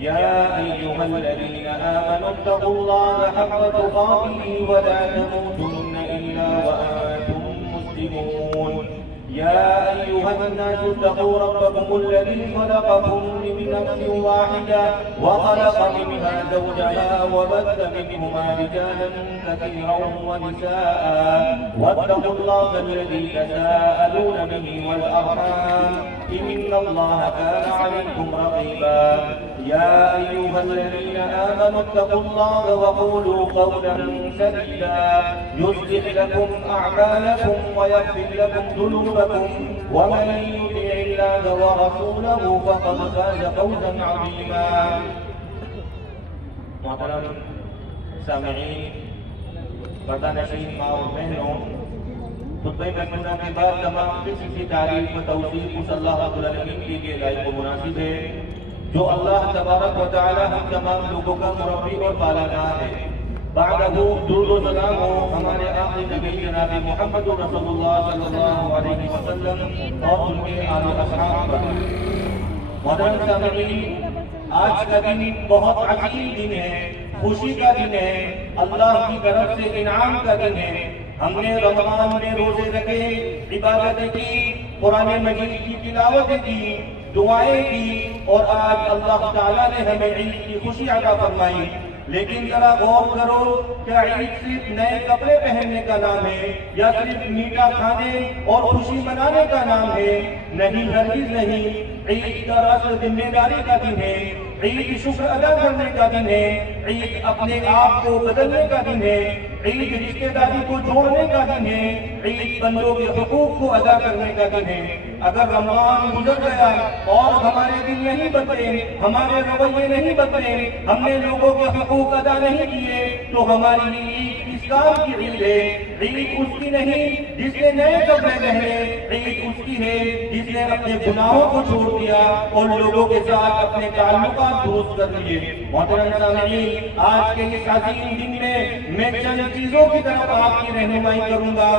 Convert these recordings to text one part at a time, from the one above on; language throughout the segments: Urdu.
يا أيها الذين آمنوا اتقوا الله حق تقاته ولا تموتن إلا وأنتم مسلمون. يا أيها الناس اتقوا ربكم الذي خلقكم من نفس واحدة وخلق منها زوجها وبث منهما رجالا كثيرا ونساء واتقوا الله الذي تساءلون به والأرحام إن الله كان عليكم رقيبا. يا أيها الذين آمنوا اتقوا الله وقولوا قولا سديدا يصلح لكم أعمالكم ويغفر لكم ذنوبكم ومن يطع الله ورسوله فقد فاز فوزا عظيما. محترم سامعین، پردہ نشین ماں اور بہنوں، خطبہ میمونہ کے بعد تمام قسم کی تعریف و توصیف اس اللہ رب العالمین کے لیے لائق و مناسب ہے جو اللہ تبارک و تعالی ہم تمام لوگوں کا مربی اور پالانہار ہے۔ بعدہ درود و سلام ہو ہمارے آخری نبی جناب محمد رسول اللہ صلی اللہ علیہ وسلم اور ان کے آل و اصحاب پر۔ محترم سامعین، آج کا دن بہت عظیم دن ہے، خوشی کا دن ہے، اللہ کی طرف سے انعام کا دن ہے۔ ہم نے رمضان میں روزے رکھے، عبادتیں کی، قرآن مجید کی تلاوتیں کی، دعائیں کی، اور آج اللہ تعالیٰ نے ہمیں عید کی خوشی عطا فرمائی۔ لیکن ذرا غور کرو، کیا عید صرف نئے کپڑے پہننے کا نام ہے یا صرف میٹھا کھانے اور خوشی منانے کا نام ہے؟ نہیں، ہرگز نہیں۔ عید دراصل ذمہ داری کا دن ہے، عید شکر ادا کرنے کا دن ہے، عید اپنے آپ کو بدلنے کا دن ہے، عید رشتہ داری کو جوڑنے کا دن ہے، عید بندوں کے حقوق کو ادا کرنے کا دن ہے۔ اگر رمضان گزر گیا اور ہمارے دل نہیں بدلے، ہمارے رویے نہیں بدلے، ہم نے لوگوں کے حقوق ادا نہیں کیے، تو ہماری عید کس کام کی عید ہے؟ عید اس کی نہیں جس نے نئے کپڑے پہنے، عید اس کی ہے جس نے اپنے گناہوں کو چھوڑ دیا اور لوگوں کے ساتھ اپنے تعلقات درست کر لیے۔ محترم سامعین، آج کے اس عظیم دن میں چند چیزوں کی طرف آپ کی رہنمائی کروں گا۔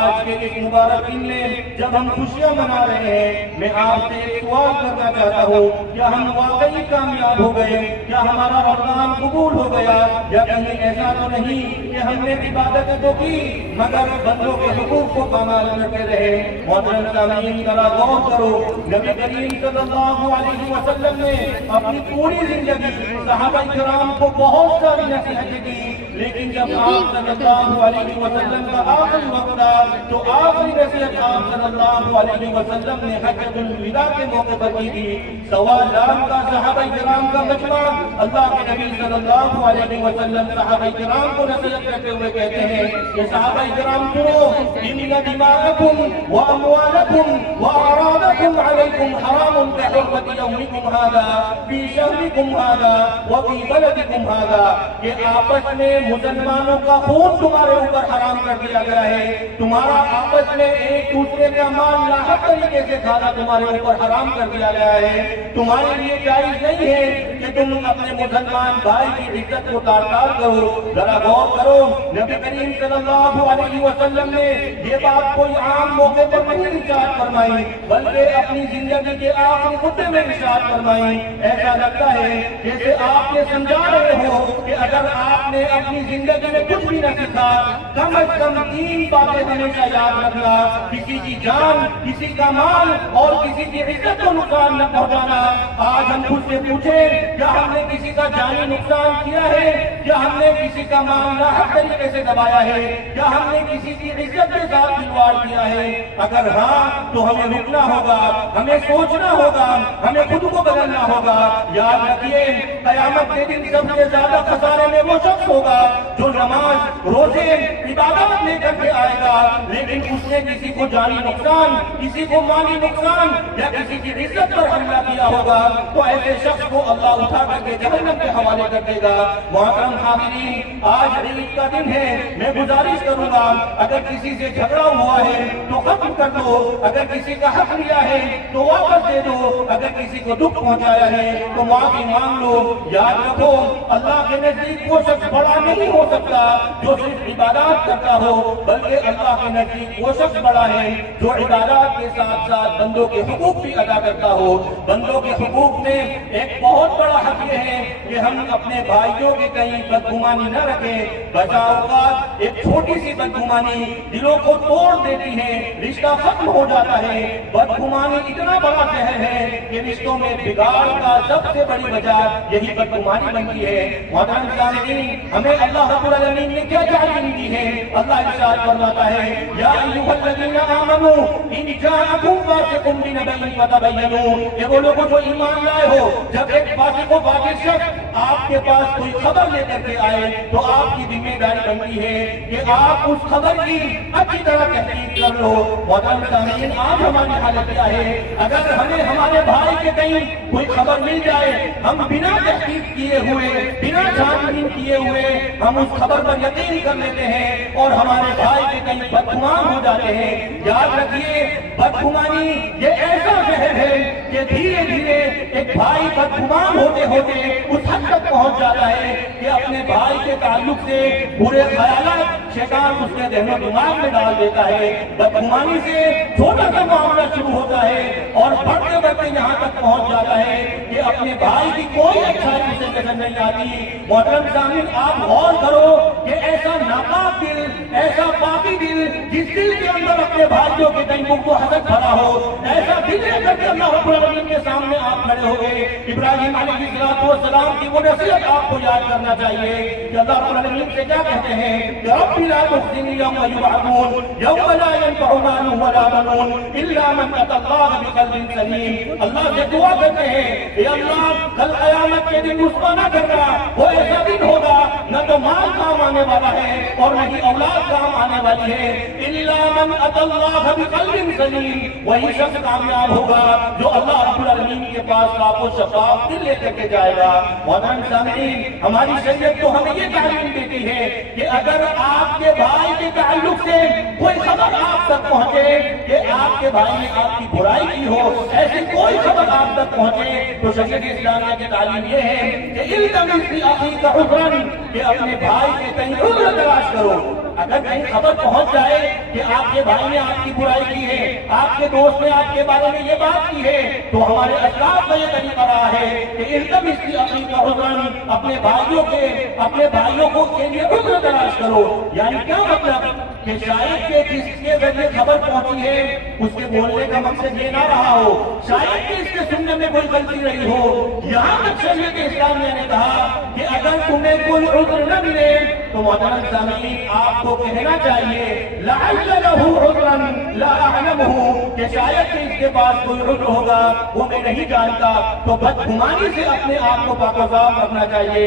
آج کے اس مبارک دن میں جب ہم خوشیاں منا رہے ہیں، میں آپ سے ایک سوال کرنا چاہتا ہوں، کیا ہم واقعی کامیاب ہو گئے؟ کیا ہمارا رمضان قبول ہو گیا؟ یا کہیں ایسا تو نہیں کہ ہم نے عبادتیں تو کی مگر بندوں کے حقوق کو پامال کرتے رہے؟ محترم سامعین، ذرا غور کرو، نبی کریم صلی اللہ علیہ وسلم نے اپنی پوری زندگی صحابہ کرام کو بہت ساری نصیحتیں کی، لیکن جب آپ صلی اللہ علیہ وسلم کا آخری وقت تھا تو آخری نصیحت آپ صلی اللہ علیہ وسلم نے حجۃ الوداع کے موقع پر کی تھی۔ 1.25 لاکھ کا صحابہ کرام کا مجمع، اللہ کے نبی صلی اللہ علیہ وسلم صحابہ کرام کو نصیحت کرتے ہوئے کہتے ہیں کہ صحابہ کرام سنو، ان دماءکم واموالکم واعراضکم علیکم حرام کحرمۃ یومکم ھذا فی شہرکم ھذا وفی بلدکم ھذا، کہ آپس میں مسلمانوں کا خون تمہارے اوپر حرام کر دیا گیا ہے، تمہارا آپس میں ایک دوسرے کا مال لاحق طریقے سے کھانا تمہارے اوپر حرام کر دیا گیا ہے۔ تمہارے لیے جائز نہیں ہے کہ تم اپنے مسلمان بھائی کی عزت کو تار تار کرو۔ ذرا غور کرو، نبی کریم صلی اللہ علیہ وسلم نے یہ بات کوئی عام موقع پر نہیں ارشاد فرمائی بلکہ اپنی زندگی کے آخری خطبے میں ارشاد فرمائی۔ ایسا لگتا ہے جیسے آپ یہ سمجھا رہے ہو کہ اگر آپ نے اپنی زندگی میں کچھ بھی نہ سیکھا، کم از کم 3 باتیں ہمیشہ یاد رکھنا: کسی کی جان، کسی کا مال اور کسی کی عزت کو نقصان نہ پہنچانا۔ آج ہم خود سے پوچھیں، کیا ہم نے کسی کا جانی نقصان کیا ہے؟ کیا ہم نے کسی کا مال لاحق طریقے سے دبایا ہے؟ کیا ہم نے کسی کی عزت کے ساتھ کھلواڑ کیا ہے؟ اگر ہاں تو ہمیں رکنا ہوگا، ہمیں سوچنا ہوگا، ہمیں خود کو بدلنا ہوگا۔ یاد رکھیے، قیامت کے دن سب سے زیادہ خسارے میں وہ شخص ہوگا جو نماز، روزے، عبادت لے کر کے آئے گا لیکن اس نے کسی کو جانی نقصان، کسی کو مالی نقصان یا کسی کی عزت پر حملہ کیا ہوگا، تو ایسے شخص کو اللہ اٹھا کر کے جہنم کے حوالے کر دے گا۔ محترم حاضرین، آج عید کا دن ہے، میں گزارش کروں گا اگر کسی سے جھگڑا ہوا ہے تو ختم کر دو، اگر کسی کا حق لیا ہے تو واپس دے دو، اگر کسی کو دکھ پہنچایا ہے تو معافی مانگ لو۔ یاد رکھو، اللہ کے نزدیک وہ شخص بڑا نہیں ہو سکتا جو صرف عبادات کرتا ہو، بلکہ اللہ کے نزدیک وہ شخص بڑا ہے جو عبادات کے ساتھ ساتھ بندوں کے حقوق بھی ادا کرتا ہو۔ بندوں کے حقوق میں ایک بہت بڑا حق یہ ہے کہ ہم اپنے بھائیوں کی کہیں بدگمانی نہ رکھیں۔ بسا اوقات ایک چھوٹی سی بدگمانی دلوں کو توڑ دیتی ہے، رشتہ ختم ہو جاتا ہے۔ بدگمانی اتنا بڑا زہر ہے کہ رشتوں میں بگاڑ کا سب سے بڑی وجہ یہی بدگمانی بنتی ہے۔ محترم سامعین، ہمیں اللہ رب العالمین نے کیا تعلیم دی ہے؟ اللہ ارشاد فرماتا ہے یا ایھا الذین آمنوا ان جاءکم فاسق بنبأ فتبینوا، کہ وہ لوگوں جو ایمان لائے ہو، جب ایک فاسق و فاجر شخص آپ کے پاس کوئی خبر لے کر کے آئے تو آپ کی ذمہ داری بنتی ہے کہ آپ اس خبر کی اچھی طرح تحقیق کر لو۔ محترم سامعین، آج ہماری حالت کیا ہے؟ اگر ہمیں ہمارے بھائی کے کہیں کوئی خبر مل جائے، ہم بنا تحقیق کیے ہوئے، بنا جانچ کیے ہوئے ہم اس خبر پر یقین کر لیتے ہیں اور ہمارے بھائی کے کہیں بدگمان ہو جاتے ہیں۔ یاد رکھیے، بدگمانی یہ ایسا زہر ہے کہ دھیرے دھیرے ایک بھائی بدگمان ہوتے ہوتے اس حد تک پہنچ جاتا ہے کہ اپنے بھائی کے تعلق سے برے خیالات شیطان اس کے ذہن و دماغ میں ڈال دیتا ہے۔ بدگمانی سے چھوٹا سا معاملہ شروع ہوتا ہے اور بڑھتے بڑھتے یہاں تک پہنچ جاتا ہے کہ اپنے بھائی کی کوئی اچھائی اسے نظر نہیں آتی۔ محترم سامعین، آپ غور کرو کہ ایسا ناپاک دل، ایسا پاکی دل، جس دل کے اندر اپنے بھائیوں کے کہیں بغض و حسد بھرا ہو، ایسا دل لے کر کے اللہ رب العالمین کے سامنے آپ کھڑے ہو گئے۔ ابراہیم علیہ السلام کی وہ نصیحت آپ کو یاد کرنا چاہیے کہ اللہ رب العالمین سے کیا کہتے ہیں کہ رب لا تخزنی یوم یبعثون یوم لا ينفع مال ولا بنون الا من اتى الله بقلب سلیم۔ اللہ سے دعا کرتے ہیں اے اللہ، کل قیامت کے دن رسوا نہ کرنا، وہ ایسا دن ہوگا نہ تو مال کام آنے والا ہے اور نہ ہی اولاد کام آنے والی ہے۔ الا من اتى الله بقلب سلیم، وہی شخص کامیاب ہوگا جو اللہ رب العالمین کے پاس صاف و شفاف دل لے کر کے جائے گا۔ محترم سامعین، ہماری شریعت تو ہمیں یہ تعلیم دیتی ہے کہ اگر آپ کے بھائی کے تعلق سے کوئی خبر آپ تک پہنچے کہ آپ کے بھائی نے آپ کی برائی کی ہو، ایسی کوئی خبر آپ تک پہنچے تو شریعت اسلامیہ کی تعلیم یہ ہے کہ التمس لاخیک عذرا، کہ اپنے بھائی کے کہیں عذر تلاش کرو۔ اگر کہیں خبر پہنچ جائے کہ آپ کے بھائی نے آپ کی برائی کی ہے، آپ کے دوست نے آپ کے بارے میں یہ بات کی ہے، تو ہمارے اسلاف کا یہ طریقہ رہا ہے کہ التمس لاخیک عذرا، اپنے بھائیوں کو کے لیے عذر تلاش کرو۔ یعنی کیا مطلب کہ شاید کہ جس کے ذریعے خبر پہنچی ہے اس کے بولنے کا مقصد یہ نہ رہا ہو، شاید کہ اس کے سننے میں کوئی غلطی رہی ہو۔ یہاں تک شریعت اسلامیہ نے کہا کہ اگر تمہیں کوئی عذر نہ ملے تو محترم سامعین، آپ کو کہنا چاہیے لعل له عذرا لا اعلمه، کہ شاید کہ اس کے پاس کوئی عذر ہوگا وہ میں نہیں جانتا۔ تو بدگمانی سے اپنے آپ کو پاکیزہ کرنا چاہیے۔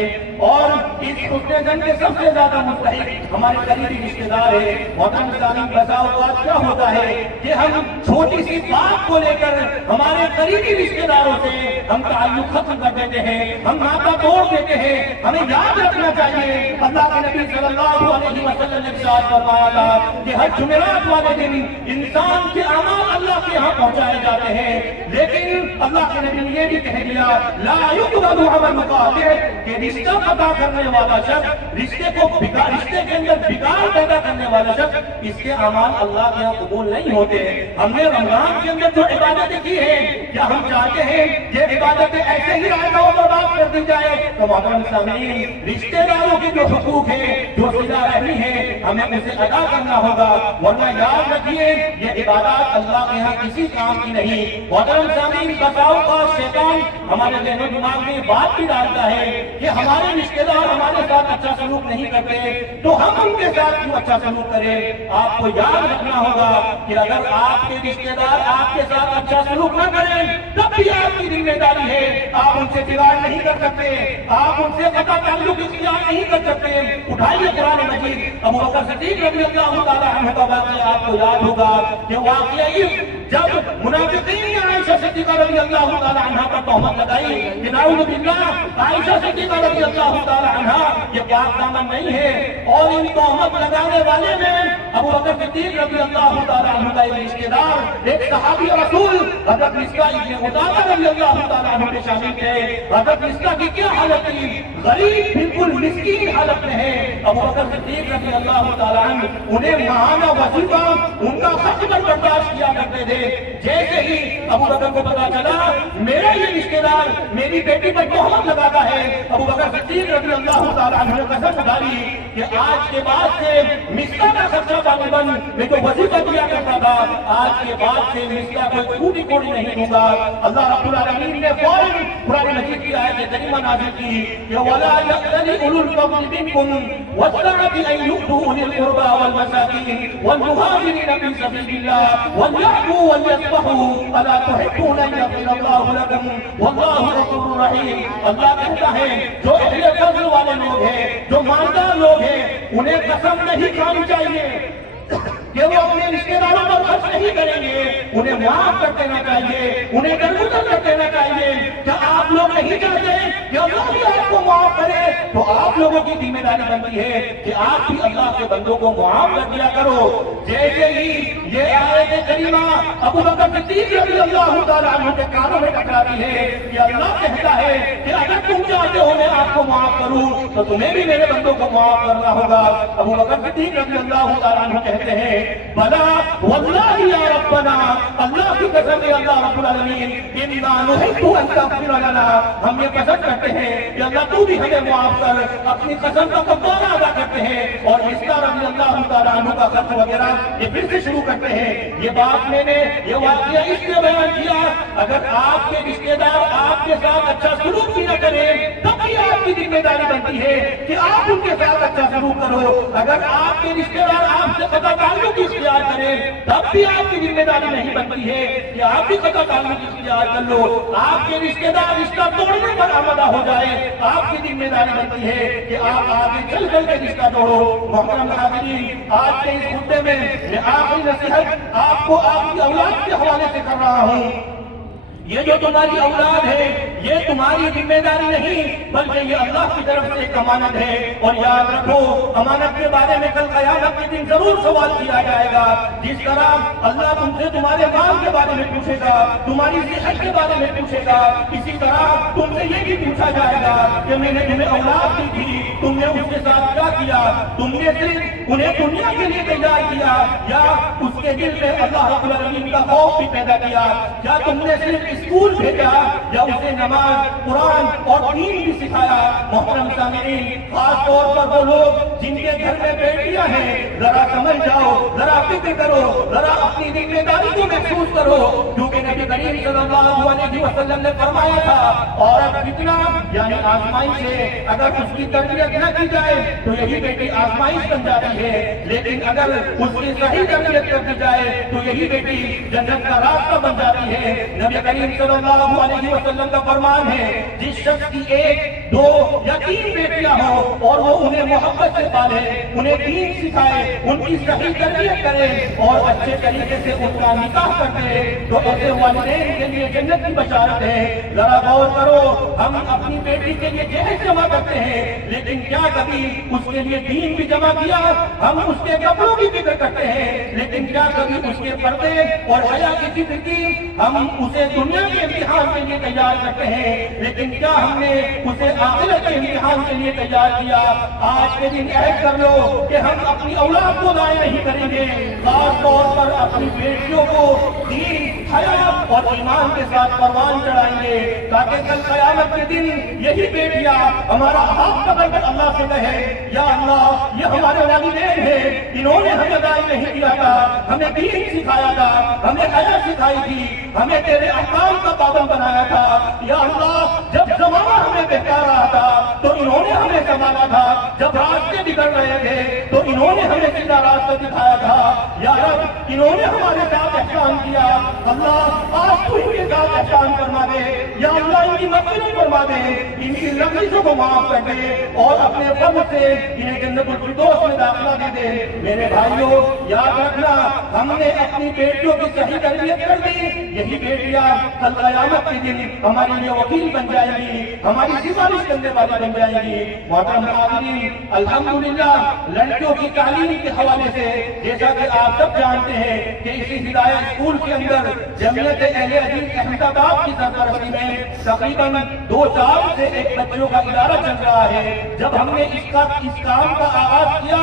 اور اس حسن زن کے سب سے زیادہ مستحق ہمارے قریبی رشتے دار ہیں۔ محترم سامعین، بسا اوقات کیا ہوتا ہے کہ ہم چھوٹی سی بات کو لے کر ہمارے قریبی رشتے داروں سے ہم تعلق ختم کر دیتے ہیں، ہم ناطہ توڑ دیتے ہیں۔ ہمیں یاد رکھنا چاہیے اللہ کے نبی صلی اللہ علیہ وسلم نے ارشاد فرمایا تھا کہ ہر جمعرات والے دن انسان کے اعمال اللہ کے ہاں پہنچائے جاتے ہیں، لیکن اللہ کے نبی نے یہ بھی کہہ دیا لا يقبل عمل قاطع، کہ رشتہ قطع کرنے والا شخص، رشتے کے اندر بگاڑ پیدا کرنے والا شخص، اس کے اعمال اللہ کے ہاں قبول نہیں ہوتے۔ ہم نے رمضان کے اندر جو عبادتیں کی ہیں، کیا ہم چاہتے ہیں یہ عبادتیں ایسے ہی رائے و برباد کر دی جائے؟ تو محترم سامعین، رشتے داروں کے جو حقوق ہیں، جو صلہ رحمی ہے، ہمیں اسے ادا کرنا ہوگا، ورنہ یاد رکھیے یہ عبادات اللہ کے ہاں کسی کام کی نہیں۔ محترم سامعین، بتاؤ کا شیطان ہمارے ذہن و دماغ میں یہ بات بھی ڈالتا ہے کہ ہمارے رشتے دار ہمارے ساتھ اچھا سلوک نہیں کرتے تو ہم ان کے ساتھ کیوں اچھا سلوک کریں؟ آپ کو یاد رکھنا ہوگا کہ اگر آپ کے رشتے دار آپ کے ساتھ اچھا سلوک نہ کریں تب بھی آپ کی ذمہ داری ہے، آپ ان سے بگاڑ نہیں کر سکتے، آپ ان سے قطع تعلق اختیار نہیں کر سکتے۔ اٹھائیے قرآن مجید، ابو بکر صدیق رضی اللہ تعالیٰ عنہ کا واقعہ آپ کو یاد ہوگا کہ واقعی جب منافقین نے عائشہ صدیقہ رضی اللہ تعالیٰ عنہ پر تہمت لگائی کہ نعوذ باللہ عائشہ صدیقہ رضی اللہ تعالیٰ عنہ یہ پاک دامن نہیں ہے، اور ان تہمت لگانے والے میں ابو بکر صدیق رضی اللہ تعالیٰ عنہ کا ایک رشتہ دار، ایک صحابی رسول حضرت مصطح ابن عتابہ رضی اللہ تعالیٰ عنہ کے شامل تھے۔ حضرت مصطح کی کیا حالت تھی؟ غریب، بالکل مسکین حالت میں ہے۔ ابو بکر صدیق رضی اللہ تعالیٰ عنہ انہیں ماہانہ وظیفہ ان کا خرچ پر برداشت کیا کرتے تھے، جیسے ہی ابو بکر کو پتا چلا میرا یہ رشتے دار میری بیٹی پر تہمت لگاتا ہے، ابو بکر صدیق رضی اللہ تعالیٰ عنہ نے قسم اٹھائی کہ آج کے بعد سے مسکا کا خرچہ پانی بند میں جو وظیفہ دیا کرتا تھا، آج کے بعد سے مسکا کوئی ٹوٹی کوڑی نہیں دوں گا۔ اللہ رب العالمین نے فوراً قرآن مجید کی آیت کریمہ نازل کی کہ وَلَا يَأْتَلِ أُولُو الْفَضْلِ مِنكُمْ وَالسَّعَةِ أَن يُؤْتُوا أُولِي الْقُرْبَى وَالْمَسَاكِينِ وَالْمُهَاجِرِينَ فِي سَبِيلِ اللَّهِ وَلْيَعْفُوا وَلْيَصْفَحُوا أَلَا تُحِبُّونَ أَن يَغْفِرَ اللَّهُ لَكُمْ وَاللَّهُ غَفُورٌ رَحِيمٌ۔ اللہ کہتا ہے جو اہل فضل والے لوگ ہیں، جو مالدار لوگ ہیں، انہیں قسم نہیں کھانی چاہیے کہ وہ اپنے رشتے داروں پر خرچ نہیں کریں گے، انہیں معاف کر دینا چاہیے، انہیں درگزر کر دینا چاہیے۔ کیا آپ لوگ نہیں چاہتے کہ اللہ بھی آپ کو معاف کرے؟ تو آپ لوگوں کی ذمہ داری بنتی ہے کہ آپ بھی اللہ کے بندوں کو معاف کر دیا کرو۔ جیسے ہی یہ آیت کریمہ ابو بکر صدیق رضی اللہ تعالیٰ عنہ کے کانوں میں ٹکراتی ہے کہ اللہ کہتا ہے کہ اگر تم چاہتے ہو میں آپ کو معاف کروں تو تمہیں بھی میرے بندوں کو معاف کرنا ہوگا۔ ابو بکر صدیق رضی اللہ تعالیٰ عنہ کہتے ہیں بلا واللہ یا ربنا، اللہ کی قسم ہے اللہ رب العالمین، انا نحب ان تغفر لنا، ہم یہ پسند کرتے ہیں کہ اللہ تو بھی ہمیں معاف کر، اپنی قسم کا کفارہ ادا کرتے ہیں اور مسکا رضی اللہ تعالیٰ عنہ کا خرچ وغیرہ یہ پھر سے شروع کرتے ہیں۔ یہ بات میں نے یہ واقعہ اس لیے بیان کیا، اگر آپ کے رشتے دار آپ کے ساتھ اچھا سلوک بھی نہ کریں تب بھی آپ کی ذمہ داری بنتی ہے کہ آپ ان کے ساتھ اچھا سلوک کرو۔ اگر آپ کے رشتے دار آپ سے قطع تعلق اختیار کریں تب بھی آپ کی ذمہ داری نہیں بنتی ہے کہ آپ بھی قطع تعلق اختیار کر لو۔ آپ کے رشتے دار رشتہ توڑنے پر آمادہ ہو جائے، آپ کی ذمہ داری بنتی ہے کہ آپ آگے چل کر کے رشتہ توڑو۔ محترم حاضرین، آج کے اس خطبے میں آخری نصیحت آپ کو آپ کی اولاد کے حوالے سے کر رہا ہوں۔ یہ جو تمہاری اولاد ہے یہ تمہاری ذمہ داری نہیں بلکہ یہ اللہ کی طرف سے ایک امانت ہے، اور یاد رکھو امانت کے بارے میں کل قیامت کے دن ضرور سوال کیا جائے گا۔ جس طرح اللہ تم سے تمہارے مال کے بارے میں پوچھے گا، تمہاری صحت کے بارے میں پوچھے گا، اسی طرح تم سے یہ بھی پوچھا جائے گا کہ میں نے تمہیں اولاد دی تھی، تم نے اس کے ساتھ کیا کیا؟ تم نے صرف انہیں دنیا کے لیے تیار کیا یا اس کے دل میں اللہ رب العالمین کا خوف بھی پیدا کیا؟ کیا تم نے صرف اسکول بھیجا یا اسے نماز، قرآن اور دین بھی سکھایا؟ محترم سامعین، خاص طور پر وہ لوگ جن کے گھر میں بیٹیاں ہیں، ذرا سمجھ جاؤ، ذرا فکر کرو، ذرا اپنی ذمہ داری کو محسوس کرو، کیونکہ نبی کریم صلی اللہ علیہ وسلم نے فرمایا تھا عورت فتنہ یعنی آزمائش ہے، اگر اس کی تربیت نہ کی جائے تو یہی بیٹی آزمائش بن جاتی ہے، لیکن اگر اس کی صحیح تربیت کر دی جائے تو یہی بیٹی جنت کا راستہ بن جاتی ہے۔ نبی کریم صلی اللہ علیہ وسلم کا فرمان ہے جس شخص کی ایک، دو یا تین بیٹیاں ہوں اور وہ انہیں محبت سے پالے، انہیں دین سکھائے، ان کی صحیح تربیت کرے اور اچھے طریقے سے ان کا نکاح کر دے تو ایسے والدین کے لیے جنت کی بشارت ہے۔ ذرا غور کرو، ہم اپنی بیٹی کے لیے جہیز جمع کرتے ہیں لیکن کیا کبھی اس کے لیے دین بھی جمع کیا؟ ہم اس کے کپڑوں کی فکر کرتے ہیں لیکن کیا کبھی اس کے پردے اور حیا کی فکر کی؟ ہم اسے دنیا کے امتحان کے لیے تیار کرتے ہیں لیکن کیا ہم نے اسے آخرت کے امتحان کے لیے تیار کیا؟ آج کے دن عہد کر لو کہ ہم اپنی اولاد کو ضائع نہیں کریں گے، خاص طور پر اپنی بیٹیوں کو دین، حیا اور ایمان کے ساتھ پروان چڑھائیں گے تاکہ کل قیامت کے دن یہی بیٹیاں ہمارا ہاتھ پکڑ کر اللہ سے کہے یا اللہ یہ ہمارے والدین ہیں، انہوں نے ہمیں ضائع نہیں کیا تھا، ہمیں دین سکھایا تھا، ہمیں حیا سکھائی تھی، ہمیں تیرے احکام کا پابند بنایا تھا۔ یا اللہ جب زمانہ ہمیں بہکا رہا تھا تو انہوں نے ہمیں سنبھالا تھا، جب راستے بگڑ رہے تھے تو انہوں نے ہمیں سیدھا راستہ دکھایا تھا۔ یا رب انہوں نے ہمارے ساتھ احسان کیا، اللہ آج تو ان کے ساتھ احسان فرما دے، یا اللہ ان کی مغفرت فرما دے، ان کی لغزشوں کو معاف کر دے اور اپنے فضل سے انہیں جنت الفردوس میں داخلہ دے دے۔ میرے بھائیوں یاد رکھنا، ہم نے اپنی بیٹیوں کی صحیح تربیت کر دی، یہی بیٹیاں کل قیامت کے دن ہمارے لیے وکیل بن جائیں گی، ہماری سفارش کرنے والی بن جائیں گی۔ محترم حاضرین، الحمدللہ لڑکیوں کی تعلیم کے حوالے سے جیسا کہ آپ سب جانتے ہیں کہ اسی ہدایہ اسکول کے اندر جمعیت اہل حدیث احمد آباد کی سرپرستی میں تقریباً 2 سال سے ایک بچوں کا ادارہ چل رہا ہے۔ جب ہم نے اس کام کا آغاز کیا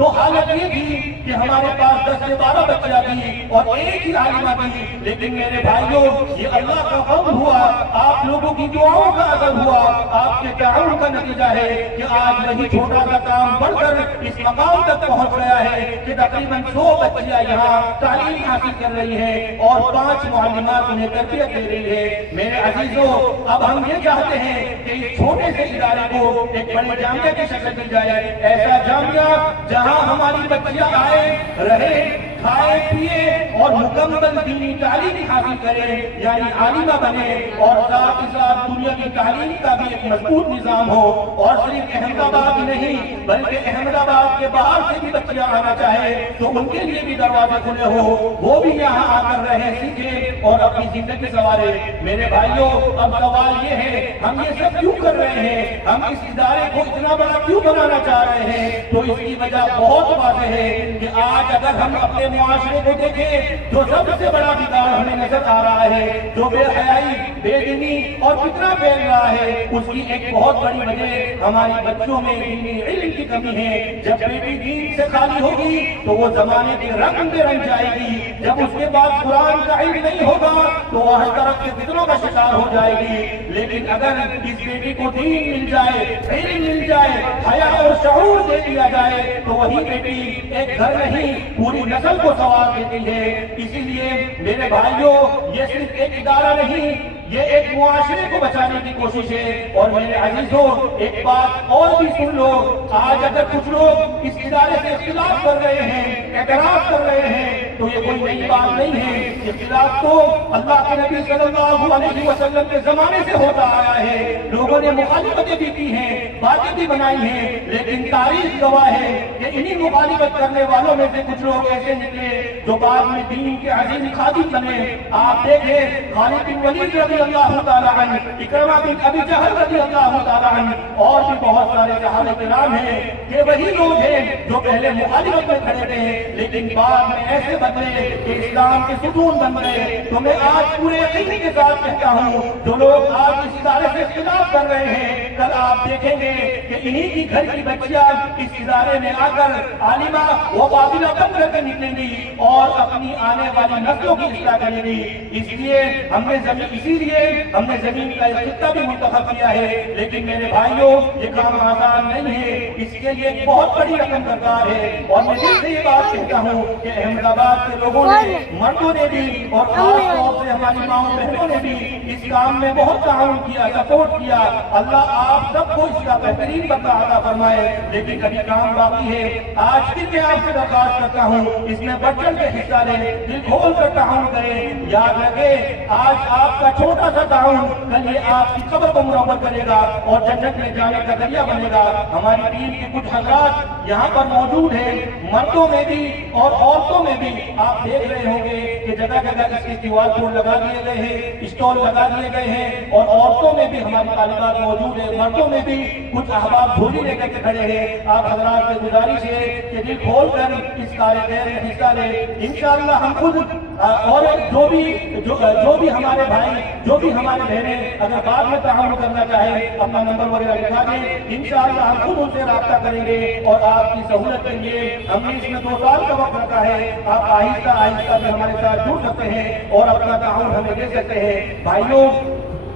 تو حالت یہ تھی کہ ہمارے پاس 10 سے 12 بچیاں تھیں اور ایک ہی عالمہ تھی، لیکن میرے بھائیوں یہ اللہ کا فضل ہوا، آپ لوگوں کی دعاؤں کا اثر ہوا، آپ کے تعاون کا نتیجہ ہے کہ آج وہی چھوٹا سا کام بڑھ کر اس مقام تک پہنچ گیا ہے کہ تقریباً 100 بچیاں یہاں تعلیم حاصل کر رہی ہیں اور 5 معلمات انہیں تربیت دے رہی ہے۔ میرے عزیزوں، اب ہم یہ چاہتے ہیں کہ اس چھوٹے سے ادارے کو ایک بڑے جامعہ کی شکل دی جائے، ایسا جامعہ جہاں ہماری بچیاں آئے رہے کھائے پیے اور مکمل دینی تعلیم حاصل کرے، یعنی عالمہ بنے، اور ساتھ ہی ساتھ دنیا کی تعلیم کا بھی ایک مضبوط نظام ہو، اور صرف احمد آباد ہی نہیں بلکہ احمد آباد کے باہر سے بھی بچیاں آنا چاہے تو ان کے لیے بھی دروازے کھلے ہو، وہ بھی یہاں آ کر رہے سیکھیں اور اپنی زندگی سنوارے۔ میرے بھائیوں، اب سوال یہ ہے ہم یہ سب کیوں کر رہے ہیں، ہم اس ادارے کو اتنا بڑا کیوں بنانا چاہ رہے ہیں؟ تو اس کی وجہ بہت واضح ہے کہ آج اگر ہم اپنے معاشرے کو دیکھیں جو سب سے بڑا بگاڑ ہمیں نظر آ رہا ہے، جو بے حیائی، بے دینی اور فتنہ پھیل رہا ہے، اس کی ایک بہت بڑی وجہ ہماری بچوں میں دینی علم کی کمی ہے۔ جب بیٹی دین سے خالی ہوگی تو وہ زمانے کے رنگ میں رنگ جائے گی، جب اس کے پاس قرآن کا علم نہیں ہوگا تو وہ ہر طرف کے فتنوں کا شکار ہو جائے گی۔ لیکن اگر اس بیٹی کو دین مل جائے، علم مل جائے، حیا اور شعور دے دیا جائے تو وہی بیٹی ایک گھر نہیں پوری نسل کو سوار دیتی ہے۔ اسی لیے میرے بھائیوں، یہ صرف ایک ادارہ نہیں، یہ ایک معاشرے کو بچانے کی کوشش ہے۔ اور میرے عزیزوں، ایک بات اور بھی سن لو، آج اگر کچھ لوگ اس ادارے سے اختلاف کر رہے ہیں، اعتراض کر رہے ہیں، تو یہ کوئی نئی بات نہیں ہے۔ اختلاف تو اللہ کے نبی صلی اللہ علیہ وسلم کے زمانے سے ہوتا آیا ہے، لوگوں نے مخالفتیں بھی کی ہیں، باتیں بھی بنائی ہیں، لیکن تاریخ گواہ ہے کہ انہی مخالفت کرنے والوں میں سے کچھ لوگ ایسے نکلے جو بعد میں دین کے عظیم خادم بنے۔ آپ دیکھیں خالد بن ولید رضی اللہ تعالیٰ عنہ، اکرمہ بن ابی جہل رضی اللہ تعالیٰ عنہ، اور بھی بہت سارے صحابہ کرام ہیں کہ وہی لوگ ہیں جو پہلے مخالفت میں کھڑے تھے لیکن بعد میں ایسے بدلے کہ اسلام کے ستون بن گئے۔ تو میں آج پورے یقین کے ساتھ کہتا ہوں، جو لوگ آج اس ادارے سے اختلاف کر رہے ہیں، کل آپ دیکھیں گے کہ انہی کی گھر کی بچیاں اس ادارے میں آ کر عالمہ و قابلہ بن کر کے نکلیں گی اور اپنی آنے والی نسلوں کی اصلاح کریں گی۔ اسی لیے ہم نے زمین کا خطہ بھی منتخب کیا ہے، لیکن میرے بھائیوں یہ کام آسان نہیں ہے، اس کے لیے ایک بہت بڑی رقم درکار ہے۔ اور میں دل سے یہ بات کہتا ہوں کہ احمد آباد کے لوگوں نے، مردوں نے بھی اور خاص طور سے ہماری ماؤں بہنوں نے بھی اس کام میں بہت تعاون کیا، سپورٹ کیا۔ اللہ آپ سب کو اس کا بہترین بدلہ عطا فرمائے، لیکن ابھی کام باقی ہے۔ آج پھر میں آپ سے درخواست کرتا ہوں اس میں بڑھ چڑھ کے حصہ لیں، دل کھول کر تعاون کریں۔ یاد رکھیں آج آپ کا چھوٹا سا تعاون کل یہ آپ کی قبر کو منور کرے گا اور جنت میں جانے کا ذریعہ بنے گا۔ ہماری ٹیم کے کچھ حضرات یہاں پر موجود ہیں، مردوں میں بھی اور عورتوں میں بھی۔ آپ دیکھ رہے ہوں گے کہ جگہ جگہ اس کے دیوار بورڈ لگا دیے گئے ہیں، اسٹال لگا دیے گئے ہیں، اور عورتوں میں بھی ہماری طالبات موجود ہیں، مردوں میں بھی کچھ احباب جھولی لے کر کے کھڑے ہیں۔ آپ حضرات سے گزارش ہے کہ دل کھول کر اس کارے خیر میں حصہ لیں۔ انشاءاللہ ہم خود اور جو بھی ہمارے بھائی، جو بھی ہمارے بہنیں اگر بعد میں تعاون کرنا چاہیں اپنا نمبر وغیرہ لکھا دیں، انشاءاللہ ہم خود ان سے رابطہ کریں گے اور آپ کی سہولت کے لیے ہم نے اس میں 2 سال کا وقت رکھا ہے۔ آپ آہستہ آہستہ بھی ہمارے ساتھ جڑ سکتے ہیں اور اپنا تعاون ہمیں دے سکتے ہیں۔ بھائیوں،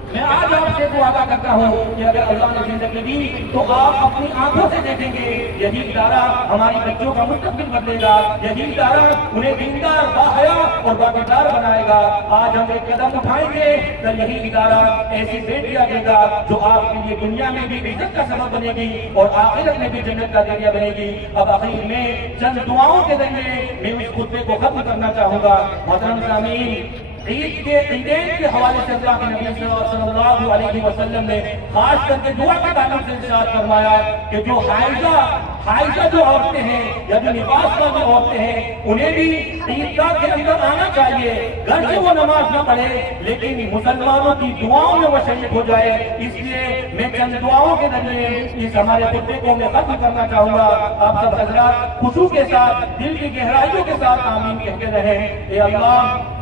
میں آج آپ سے وعدہ کرتا ہوں کہ اگر اللہ نے زندگی دی تو آپ اپنی آنکھوں سے دیکھیں گے یہی ادارہ ہماری بچوں کا مستقبل بدلے گا، یہی ادارہ انہیں دیندار، باحیا اور باکردار بنائے گا۔ آج ہم ایک قدم اٹھائیں گے تو یہی ادارہ ایسی بیٹیاں دے گا جو آپ کے لیے دنیا میں بھی عزت کا سبب بنے گی اور آخرت میں بھی جنت کا ذریعہ بنے گی۔ اب آخر میں چند دعاؤں کے ذریعے میں اس خطبے کو ختم کرنا چاہوں گا۔ محترم سامعین، عیدین کے حوالے سے اللہ کے نبی صلی اللہ علیہ وسلم نے خاص کر کے دعا کے تعلق سے ارشاد فرمایا کہ جو حائضہ جو عورتیں ہیں یا جو نفاس والی عورتیں ہیں انہیں بھی عیدگاہ کے اندر آنا چاہیے، گھر سے وہ نماز نہ پڑھے لیکن مسلمانوں کی دعاؤں میں وہ شریک ہو جائے۔ اس لیے میں چند دعاؤں کے ذریعے اس ہمارے خطبے کو میں ختم کرنا چاہوں گا۔ آپ سب حضرات خشوع کے ساتھ، دل کی گہرائیوں کے ساتھ آمین کہتے رہیں۔ اے اللہ،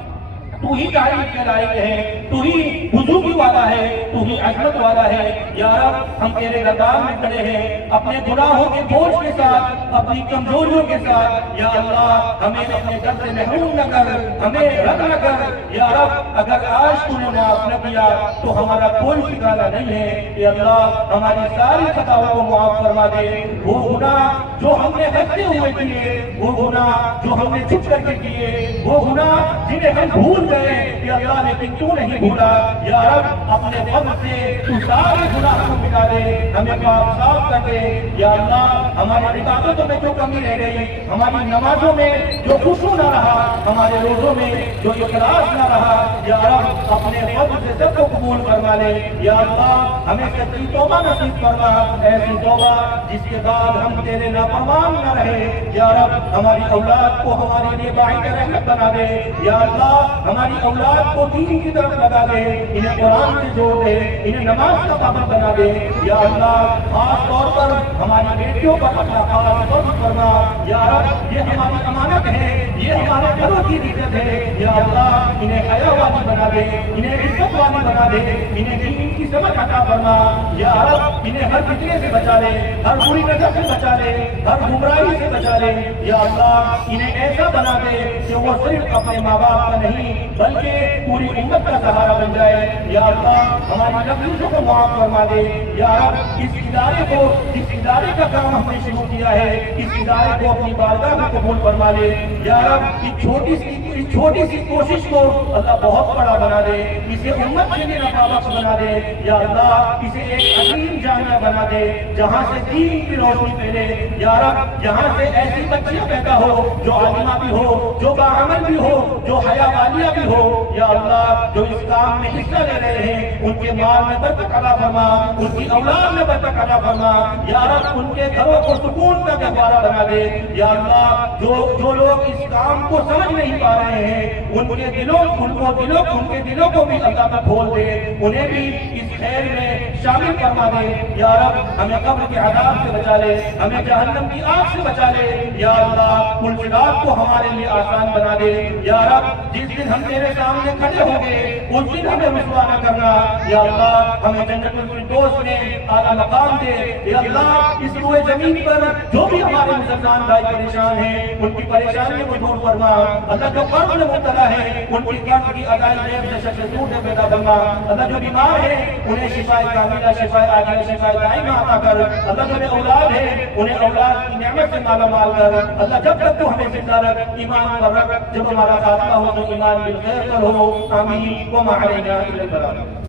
تو ہی تعریف کے لائق ہے، تو ہی بزرگی والا ہے، تو ہی عظمت والا ہے۔ یا رب ہم تیرے دربار میں کھڑے ہیں اپنے گناہوں کے بوجھ کے ساتھ، اپنی کمزوریوں کے ساتھ۔ یا اللہ ہمیں اپنے در سے محروم نہ کر، ہمیں رد نہ کر۔ یا رب اگر آج تو نے معاف نہ کیا تو ہمارا کوئی ٹھکانہ نہیں ہے۔ یا اللہ ہماری ساری خطاؤں کو معاف فرما دے۔ وہ گناہ جو ہم نے ہنستے ہوئے کیے، وہ گناہ جو ہم نے چھپ کر کے کیے، وہ گناہ جنہیں ہم بھول گئے، یا اللہ لیکن تو نہیں بھولا۔ یا رب اپنے فضل سے تو سارے گناہ کو مٹا دے، ہمیں پاک صاف کر دے۔ یا اللہ ہماری عبادتوں میں جو کمی رہ گئی، ہماری نمازوں میں جو خشوع نہ رہا، ہمارے روزوں میں جو اخلاص نہ رہا، یا رب اپنے فضل سے سب کو قبول فرما لے۔ یا اللہ ہمیں سچی توبہ نصیب فرما، ایسی توبہ جس کے بعد ہم تیرے نافرمان نہ رہے۔ یا رب ہماری اولاد کو ہمارے لیے باعث رحمت بنا دے۔ یا اللہ ہماری اولاد کو دین کی طرف لگا دے، انہیں قرآن سے جوڑ دے، انہیں نماز کا پابند بنا دے۔ یا اللہ خاص طور پر ہماری بیٹیوں پر اپنا خاص فضل فرما۔ یا رب یہ ہماری امانت ہے، یہ ہمارے گھروں کی عزت ہے۔ یا اللہ انہیں حیا والی بنا دے، انہیں عزت والی بنا دے، انہیں دین کی سمجھ عطا فرما۔ یا رب انہیں ہر فتنے سے بچا لے، ہر بری نظر سے بچا لے، ہر گمراہی سے بچا لے۔ یا اللہ انہیں ایسا بنا دے کہ وہ صرف اپنے ماں باپ کا نہیں بلکہ پوری امت کا سہارا بن جائے۔ یا اللہ ہماری لفظوں کو معاف فرما دے۔ یا رب اس ادارے کو، جس ادارے کا کام ہم نے شروع کیا ہے، اس ادارے کو اپنی بارگاہ میں قبول فرما لے۔ یا رب اس چھوٹی سی کوشش کو اللہ بہت بڑا بنا دے، اسے امت کے لیے نفع بخش بنا دے۔ یا اللہ اسے ایک عظیم جامعہ بنا دے جہاں سے دین کی روشنی پھیلے۔ یا رب یہاں سے ایسی بچیاں پیدا ہو جو عالمہ بھی ہو، جو باعمل بھی ہو، جو حیا والیہ بھی ہو۔ یا اللہ جو اس کام میں حصہ لے رہے ہیں ان کے مال میں برکت عطا فرما، ان کی اولاد میں برکت عطا فرما۔ یا رب ان کے گھروں کو سکون کا گہوارہ بنا دے۔ یا اللہ جو لوگ اس کام کو سمجھ نہیں پا رہے ہیں ان کے دلوں کو بھی اللہ کا کھول دے، انہیں بھی اس خیر میں شامل فرما دے۔ یا رب ہمیں قبر کے عذاب سے بچا لے، ہمیں جہنم کی آگ سے بچا لے۔ یا اللہ مشکلات کو ہمارے لیے آسان بنا دے۔ یا رب جس دن ہم تیرے سامنے کھڑے ہوں گے اس دن ہمیں رسوا نہ کرنا۔ یا اللہ ہمیں جنت الفردوس میں اعلیٰ مقام دے۔ یا اللہ اس روئے زمین پر جو بھی ہمارے مسلمان بھائی پریشان ہیں ان کی پریشانیوں کو دور فرما۔ اللہ جو قرض میں مبتلا ہے ان کی قرض کی ادائیگی سے شک سے دور پیدا فرما۔ اللہ جو بیمار ہے انہیں شفاء کاملہ، شفاء عاجلہ، شفاء دائمہ عطا کر۔ اللہ جو بے اولاد ہے انہیں اولاد کی نعمت سے مالا مال کر۔ اللہ جب تک تو ہمیں زندہ رکھ، ایمان پر رکھ، جب ہمارا خاتمہ ہو تو ایمان بالخیر پر ہو۔ آمین۔ وما علینا الا البلاغ۔